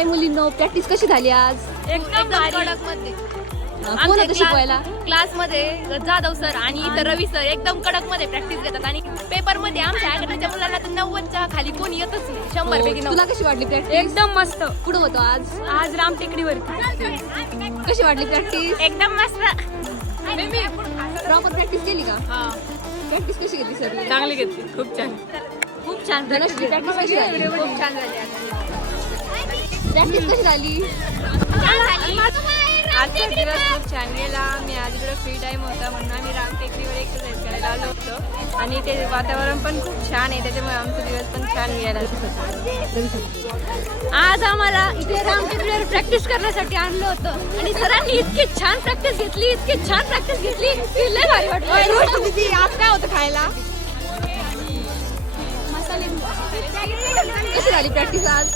हाय मुलींनो, practice कशी झाली आज? एकदम कडक मध्ये. कोण होतं शिकवायला? क्लास मध्ये जाधव सर आणि इतर रवी सर एकदम कडक मध्ये प्रॅक्टिस घेतात आणि पेपर मध्ये आमच्या अकॅडमीच्या मुलांना तर 90च्या खाली कोणी येतच नाही. 100 पैकी 90. तुला कशी वाटली प्रॅक्टिस? एकदम मस्त. कुठं होतो आज? आज राम टेकडीवरती. कशी वाटली प्रॅक्टिस? एकदम मस्त. प्रॉपर प्रॅक्टिस केली का? प्रॅक्टिस कशी घेतली सर? चांगली घेतली. खूप छान. खूप छान धनश्री प्रॅक्टिस कशी झाली? खूप छान झाली. प्रॅक्टिस कशी झाली? आजचा दिवस खूप छान गेला. मी आज इकडे फ्री टाइम होता म्हणून आम्ही राम टेकडीवर एक्सरसाइज करायला आलो होतो आणि ते वातावरण पण खूप छान आहे, त्याच्यामुळे आमचा दिवस पण छान गेला. आज आम्हाला इथे रामटेकडीवर प्रॅक्टिस करण्यासाठी आणलं होतं आणि सरांनी इतकी छान प्रॅक्टिस घेतली, इतकी छान प्रॅक्टिस घेतली की लय भारी वाटलं. आज काय होतं खायला? कशी झाली प्रॅक्टिस आज?